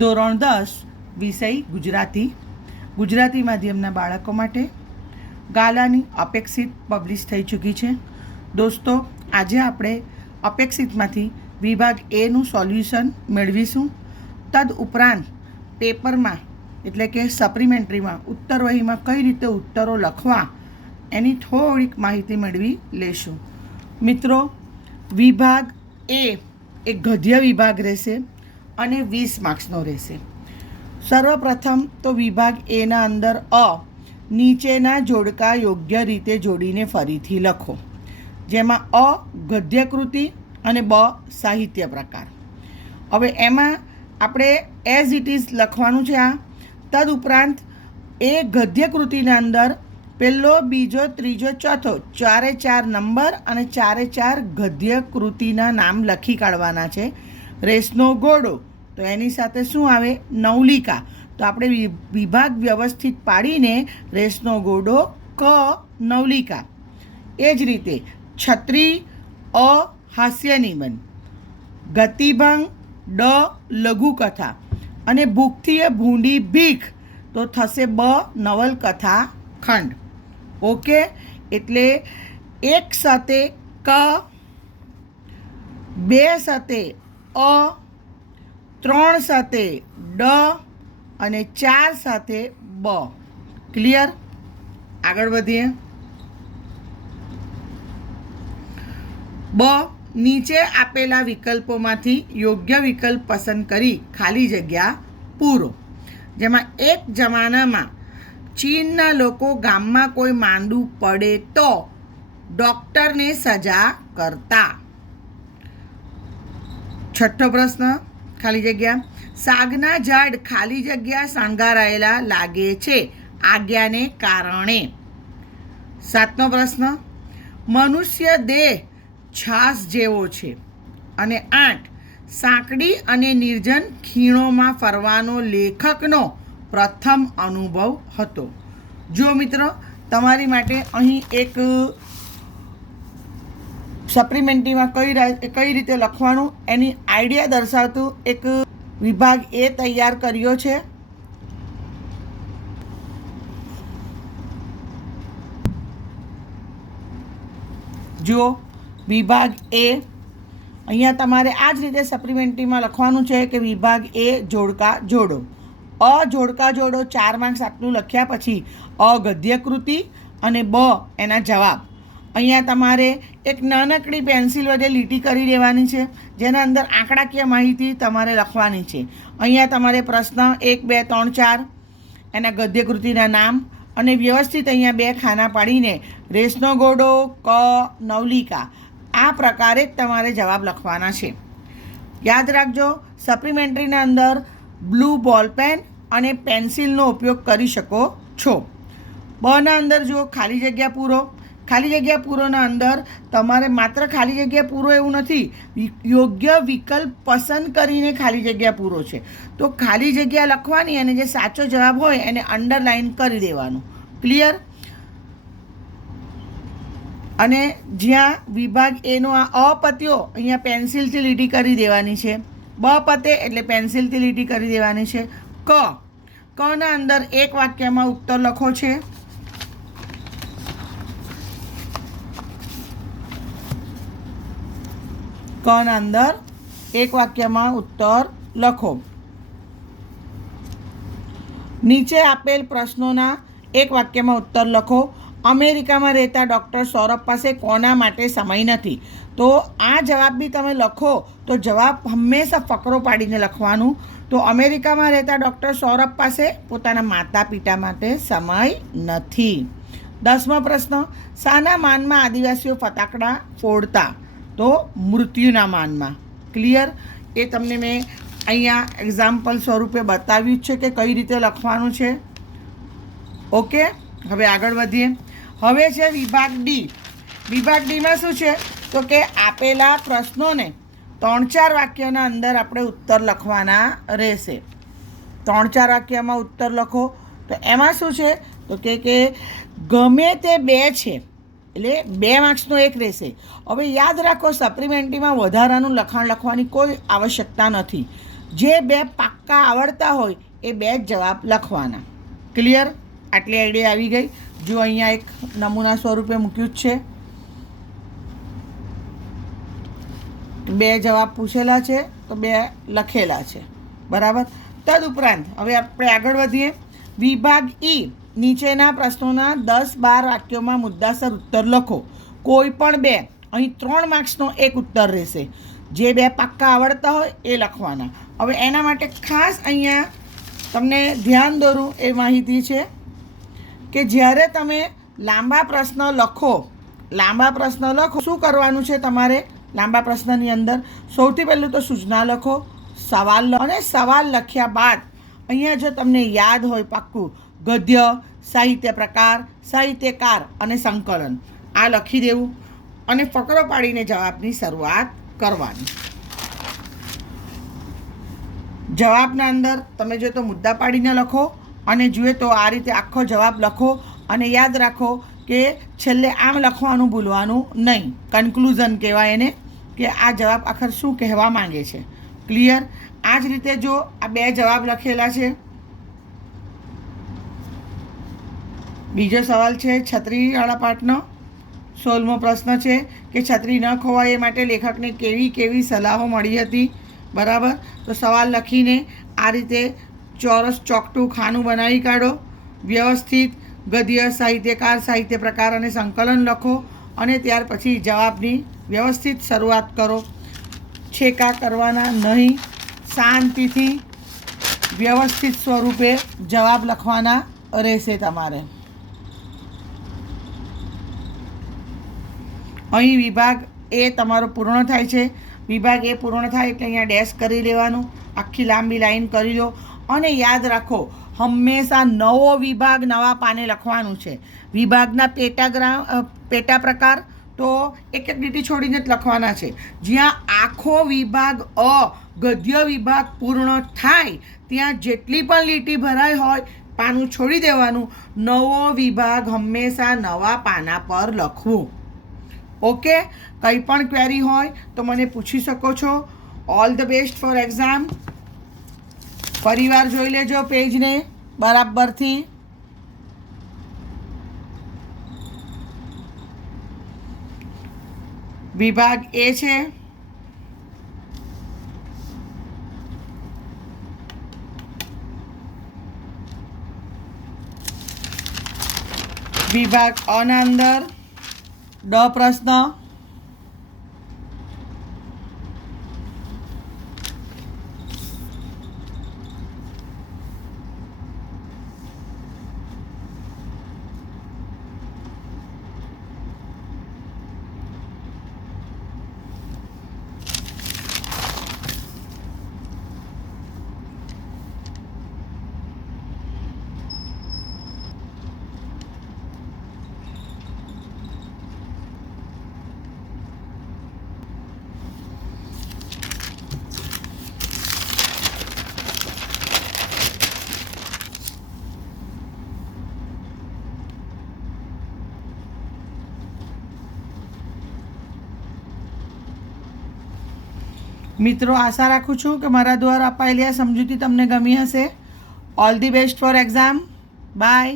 ધોરણ 10 વિષય ગુજરાતી માધ્યમના બાળકો માટે ગાલાની અપેક્ષિત પબ્લિશ થઈ ચૂકી છે. દોસ્તો, આજે આપણે અપેક્ષિતમાંથી વિભાગ એનું સોલ્યુશન મેળવીશું. તદ ઉપરાંત પેપરમાં એટલે કે સપ્લિમેન્ટરીમાં ઉત્તરવહીમાં કઈ રીતે ઉત્તરો લખવા એની થોડીક માહિતી મેળવી લેશું. મિત્રો, વિભાગ એ એક ગદ્ય વિભાગ રહેશે અને 20 માર્ક્સનો રહેશે. સર્વપ્રથમ તો વિભાગ એના અંદર નીચેના જોડકા યોગ્ય રીતે જોડીને ફરીથી લખો, જેમાં ગદ્યકૃતિ અને સાહિત્ય પ્રકાર. હવે એમાં આપણે એઝ ઇટ ઇઝ લખવાનું છે. આ તદુપરાંત એ ગદ્યકૃતિના અંદર પહેલો, બીજો, ત્રીજો, ચોથો 4 નંબર અને 4 ગદ્યકૃતિના નામ લખી કાઢવાના છે. રેસનો ઘોડો તો એની સાથે શું આવે? નવલિકા. તો આપણે વિભાગ વ્યવસ્થિત પાડીને રેસનો ઘોડો નવલિકા. એ જ રીતે છત્રી હાસ્ય નિબંધ, ગતિભંગ લઘુકથા અને ભૂખથી ભૂંડી ભીખ તો થશે નવલકથા ખંડ. ઓકે, એટલે એક સાથે બે સાથે 3 સાથે અને 4 સાથે ક્લિયર? આગળ વધીએ. નીચે આપેલા વિકલ્પોમાંથી યોગ્ય વિકલ્પ પસંદ કરી ખાલી જગ્યા પૂરો. જેમાં એક જમાનામાં ચીનના લોકો ગામમાં કોઈ માંદું પડે તો ડૉક્ટરને સજા કરતા. છઠ્ઠો પ્રશ્ન, ખાલી જગ્યા. સાગના ઝાડ ખાલી જગ્યા શણગારાયેલા લાગે છે, આજ્ઞાને કારણે. 7મો પ્રશ્ન, મનુષ્ય દેહ છાસ જેવો છે. અને 8, સાંકડી અને નિર્જન ખીણોમાં ફરવાનો લેખકનો પ્રથમ અનુભવ હતો. જો મિત્રો, તમારી માટે અહીં એક સપ્લિમેન્ટરીમાં કઈ રીતે લખવાનું એની આઈડિયા દર્શાવતું એક વિભાગ એ તૈયાર કર્યો છે. જુઓ, વિભાગ એ અહીંયા તમારે આ જ રીતે સપ્લિમેન્ટરીમાં લખવાનું છે કે વિભાગ એ જોડકા જોડો. જોડકા જોડો 4 માર્ક્સ આટલું લખ્યા પછી ગદ્યકૃતિ અને એના જવાબ. અહીંયા તમારે એક નાનકડી પેન્સિલ વડે લીટી કરી દેવાની છે, જેના અંદર આંકડાકીય માહિતી તમારે લખવાની છે. અહીંયા તમારે પ્રશ્ન 1, 2, 3, 4 એના ગદ્યકૃતિના નામ અને વ્યવસ્થિત અહીંયા 2 ખાના પાડીને રેસનો ઘોડો નવલિકા આ પ્રકારે જ તમારે જવાબ લખવાના છે. યાદ રાખજો, સપ્લિમેન્ટરીના અંદર બ્લુ બોલપેન અને પેન્સિલનો ઉપયોગ કરી શકો છો. ના અંદર જો ખાલી જગ્યા પૂરો. ખાલી જગ્યા પૂરોના અંદર તમારે માત્ર ખાલી જગ્યા પૂરો એવું નથી, યોગ્ય વિકલ્પ પસંદ કરીને ખાલી જગ્યા પૂરો છે. તો ખાલી જગ્યા લખવાની અને જે સાચો જવાબ હોય એને અંડરલાઇન કરી દેવાનું. ક્લિયર? અને જ્યાં વિભાગ એનો આ પત્યો અહીંયા પેન્સિલથી લીટી કરી દેવાની છે. પતે એટલે પેન્સિલથી લીટી કરી દેવાની છે. કના અંદર એક વાક્યમાં ઉત્તર લખો છે. કના અંદર એક વાક્યમાં ઉત્તર લખો. નીચે આપેલ પ્રશ્નોના એક વાક્યમાં ઉત્તર લખો. અમેરિકામાં રહેતા ડૉક્ટર સૌરભ પાસે કોના માટે સમય નથી? તો આ જવાબ બી તમે લખો તો જવાબ હંમેશા ફકરો પાડીને લખવાનું. તો અમેરિકામાં રહેતા ડૉક્ટર સૌરભ પાસે પોતાના માતા પિતા માટે સમય નથી. 10મો પ્રશ્ન, શાના માનમાં આદિવાસીઓ ફટાકડા ફોડતા? તો મૃત્યુના માનમાં. ક્લિયર? એ તમને મેં અહીંયા એક્ઝામ્પલ સ્વરૂપે બતાવ્યું છે કે કઈ રીતે લખવાનું છે. ઓકે, હવે આગળ વધીએ. હવે છે વિભાગ ડી. વિભાગ ડીમાં શું છે? તો કે આપેલા પ્રશ્નોને 3-4 વાક્યના અંદર આપણે ઉત્તર લખવાના રહેશે. 3-4 વાક્યમાં ઉત્તર લખો. તો એમાં શું છે? તો કે ગમે તે 2 છે એટલે 2 માર્ક્સનો એક રહેશે. હવે યાદ રાખો, સપ્લિમેન્ટરીમાં વધારાનું લખાણ લખવાની કોઈ આવશ્યકતા નથી. જે 2 પાક્કા આવડતા હોય એ 2 જ જવાબ લખવાના. ક્લિયર? આટલી આઈડિયા આવી ગઈ. જો અહીંયા એક નમૂના સ્વરૂપે મૂક્યું જ છે. 2 જવાબ પૂછેલા છે તો 2 લખેલા છે. બરાબર. તદુપરાંત હવે આપણે આગળ વધીએ. વિભાગ ઈ, નીચેના પ્રશ્નોના 10-12 વાક્યોમાં મુદ્દાસર ઉત્તર લખો. કોઈ પણ 2. અહીં 3 માર્ક્સનો એક ઉત્તર રહેશે. જે 2 પાક્કા આવડતા હોય એ લખવાના. હવે એના માટે ખાસ અહીંયા તમને ધ્યાન દોરું એ માહિતી છે કે જ્યારે તમે લાંબા પ્રશ્ન લખો શું કરવાનું છે તમારે? લાંબા પ્રશ્નની અંદર સૌથી પહેલું તો સૂચના લખો, સવાલ લખો, અને સવાલ લખ્યા બાદ અહીંયા જો તમને યાદ હોય પાક્કું ગદ્ય, સાહિત્ય પ્રકાર, સાહિત્યકાર અને સંકલન આ લખી દેવું અને ફકરો પાડીને જવાબની શરૂઆત કરવાની. જવાબના અંદર તમે જો તો મુદ્દા પાડીને લખો અને જોઈએ તો આ રીતે આખો જવાબ લખો અને યાદ રાખો કે છેલ્લે આમ લખવાનું ભૂલવાનું નહીં. કન્ક્લુઝન કહેવાય એને, કે આ જવાબ આખર શું કહેવા માંગે છે. ક્લિયર? આ જ રીતે જો આ 2 જવાબ લખેલા છે. બીજો સવાલ છે છત્રીવાળા પાઠનો 16મો પ્રશ્ન છે કે છત્રી ન ખોવાય એ માટે લેખકને કેવી સલાહો મળી હતી. બરાબર. તો સવાલ લખીને આ રીતે ચોરસ ચોકટું ખાનું બનાવી કાઢો. વ્યવસ્થિત ગદ્ય, સાહિત્યકાર, સાહિત્ય પ્રકાર અને સંકલન લખો અને ત્યાર પછી જવાબની વ્યવસ્થિત શરૂઆત કરો. છેકા કરવાના નહીં. શાંતિથી વ્યવસ્થિત સ્વરૂપે જવાબ લખવાના રહેશે તમારે. અહીં વિભાગ એ તમારો પૂર્ણ થાય છે. વિભાગ એ પૂર્ણ થાય એટલે અહીંયા ડેશ કરી લેવાનું, આખી લાંબી લાઈન કરી લો અને યાદ રાખો હંમેશા નવો વિભાગ નવા પાને લખવાનું છે. વિભાગના પેટા પ્રકાર તો એક લીટી છોડીને જ લખવાના છે. જ્યાં આખો વિભાગ ગદ્ય વિભાગ પૂર્ણ થાય ત્યાં જેટલી પણ લીટી ભરાઈ હોય પાનું છોડી દેવાનું. નવો વિભાગ હંમેશા નવા પાના પર લખવું. ઓકે? કંઈ પણ ક્વેરી હોય તો મને પૂછી શકો છો. All the best for exam. ફરીવાર જોઈ લેજો પેજને બરાબરથી. વિભાગ એ છે. વિભાગ અના અંદર પ્રશ્ન. મિત્રો, આશા રાખું છું કે મારા દ્વારા અપાયેલી આ સમજૂતી તમને ગમી હશે. All the best for exam. By.